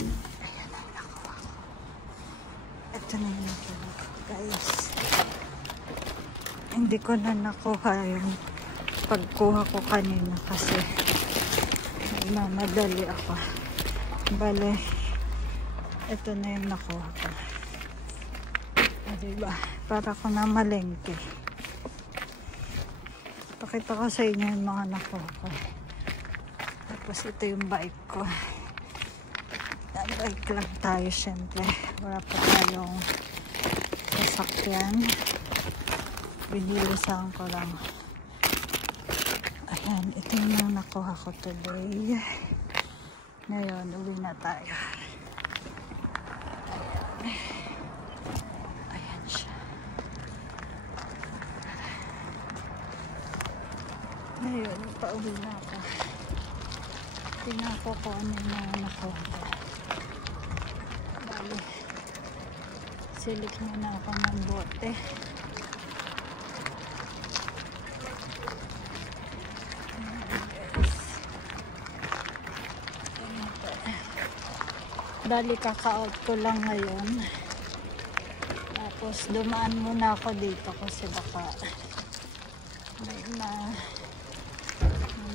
Ayan ang nakuha ko. Ito na yung nakuha ko, guys. Hindi ko na nakuha yung pagkuha ko kanina kasi nagmamadali ako. Bale, ito na yung nakuha ko. Diba? Para ko na malengke. Pakita ko sa inyo yung mga nakuha ko. Tapos ito yung bike ko. Bike lang tayo syempre. Wala pa tayong sasakyan. Binilisan ko lang. Ayan, ito yung nakuha ko today. Ngayon, uwi na tayo. Ayan siya. Ngayon, pauwi na ako. Tingnan ko kung ano yung mga nakuha ko. Bale, silik muna ako ng bote. Bali, kaka-out ko lang ngayon. Tapos, dumaan muna ako dito kasi baka may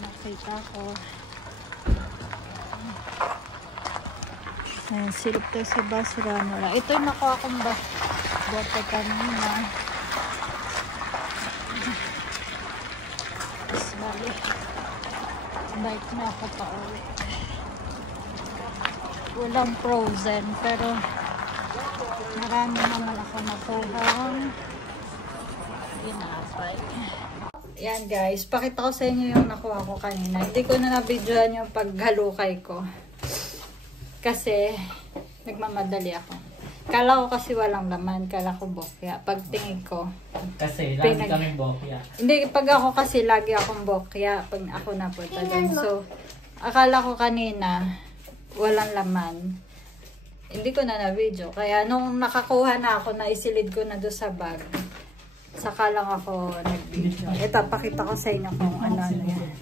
nakita ko. Ayan, silip tayo sa basura nila. Ito yung nakuha akong bote kanina. Tapos, bali, bike na ako pa uwi. Walang frozen, pero marami naman ako nakuhang ginapay. Yan guys, pakita ko sa inyo yung nakuha ko kanina. Hindi ko na na-videoan yung paghalukay ko. Kasi, nagmamadali ako. Kala ko kasi walang laman, kala ko bokya. Pagtingin ko, kasi lagi kami bokya. Hindi, pag ako kasi lagi akong bokya, pag ako napunta dun. So, akala ko kanina, walang laman. Hindi ko na na-video. Kaya nung nakakuha na ako, naisilid ko na doon sa bag. Saka lang ako nag-video. Ito, pakita ko sa inyo kung ano-ano yan.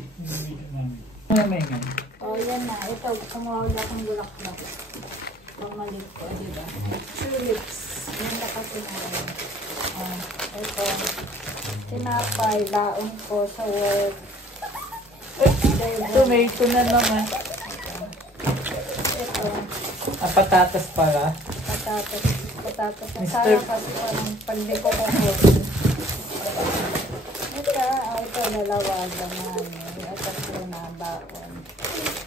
Oh, yan na. Ito, kumuha ulit akong bulak-bulak. Pamalit ko, diba? Tulips. Yan na kasi na yun. Oh, ito. Tinapay, laon ko sa work. Tomato na naman. Patatas pala. Patatas. Masaya kasi parang pagliko ko po. Ito lalawagan namin. At ito na baon.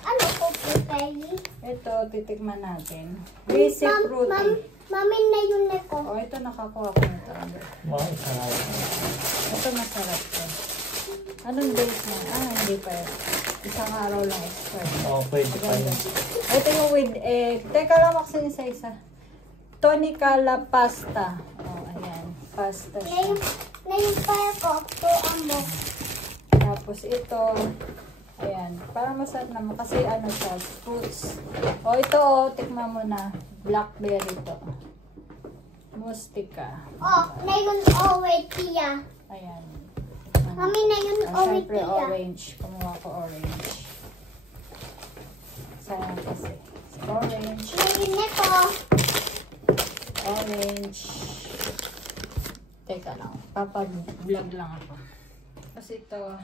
Ano po pwede? Ito, titikman natin. Basic fruity. Mami na yun ko. Oh, ito nakakuha ko nito. Wow, sarap. Ito masarap to. Anong base na? Hindi pa yun. Isang araw lang expert. Oo, pwede pa yun. Ito yung with egg. Teka lang ako isa-isa. Tonica la pasta. Oh, ayan. Pasta siya. Ngayon pa ko. Ito ang mo. Tapos ito. Ayan. Parang masarap naman. Kasi ano siya. Fruits. O ito o. Tikman mo na. Blackberry to. Mustika. Ngayon wait tiya. Ayan. Mami na yun Siyempre tiya. orange. Kumuha ko orange. Sayang kasi. Orange. Ngayon ko. Orange. Teka lang. Papag-vlog lang ako. Kasi ito,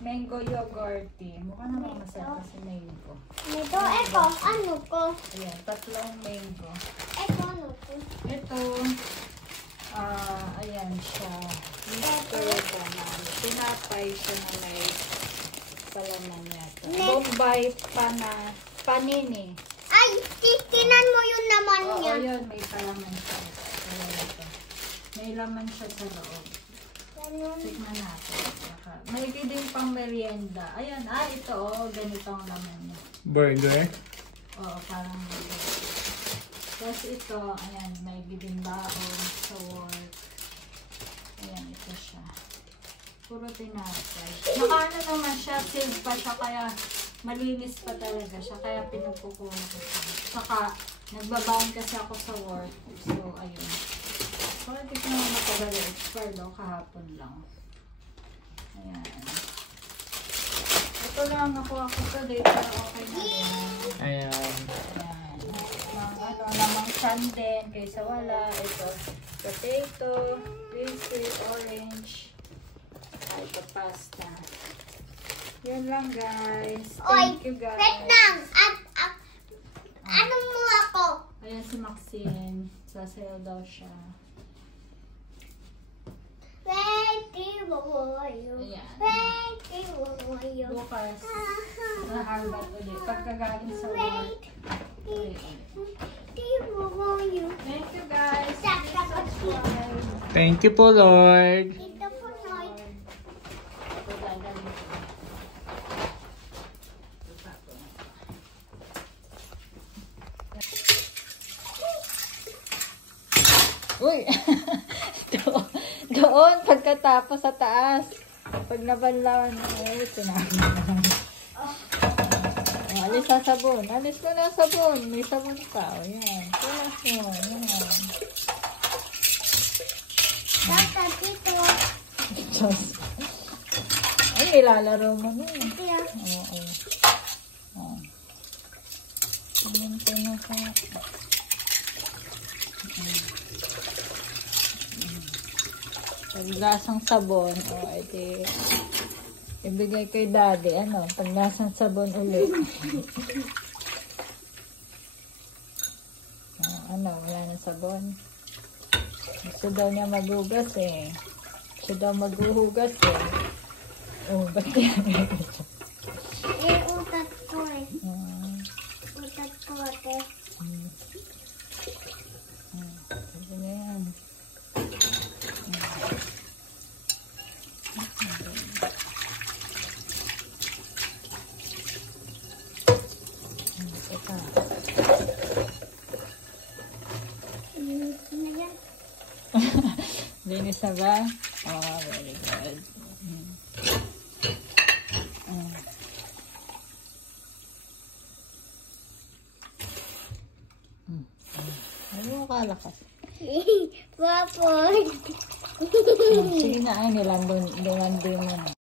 mango yogurt tea. Mukha naman masarap kasi mango. Ito, ano ko? Ayan, tatlong mango. Ito, ano ko? Ito, ayan siya. Mr. Ganon. Tinapay siya na may palaman yata. Bombay panini. Ay, tinan mo yun naman Oo, niya. yun. May palaman siya. May laman siya sa loob. Tignan natin. May din pang merienda. Ayan, ito ganito ang laman niya. Burger? Oo, parang burger. Tapos ito, ayan, may bibing baon sa work. Ayan, ito siya. Puro tinapay. Nakaano naman siya, sealed pa siya, kaya malinis pa talaga siya, kaya pinagkukuha ko siya. Saka, nagbabaon kasi ako sa work. So, ayun. Kaya di ko naman matagal expired kahapon lang. Ayan. Ito lang nakuha ko today, pero okay na rin. Ayan. Ayan. San din, kaysa wala. Ito, potato, basic, orange. Ito, pasta. Yan lang, guys. Thank you, guys. Wait lang. Ano mo ako? Ayan si Maxine. Sasayaw daw siya. Wait, wawayo. Ayan. Wait, wawayo. Bukas, na-harbat ulit. Pagkagaling sa work. Ulit. Wait, wawayo. Thank you, guys. Subscribe. Thank you po, Lord. Ito po, Noy. Ito, dadalhin ko. Uy! Doon, pagkatapos sa taas. Pag nabanlawan mo, sinabi na. Alis sa sabon. Alis mo na sabon. May sabon pa. O, yan. Tulas mo. Yan. Tata, dito. Diyos. Ay, nilalaro mo na. Kaya, Oo. Oo. Ayan ko na sa... Paglasang sabon, edi ibigay kay daddy, paglasang sabon ulit. Wala na sabon. Gusto daw niya maghugas eh. Gusto daw maghuhugas eh. Oh, ba't yan? utat ko eh. Utat ko, ate. Ito na yan. Linis na ba? Oh, very good. Ano mo kalakas? Guwapo. Sige na, ay nilambing mo na.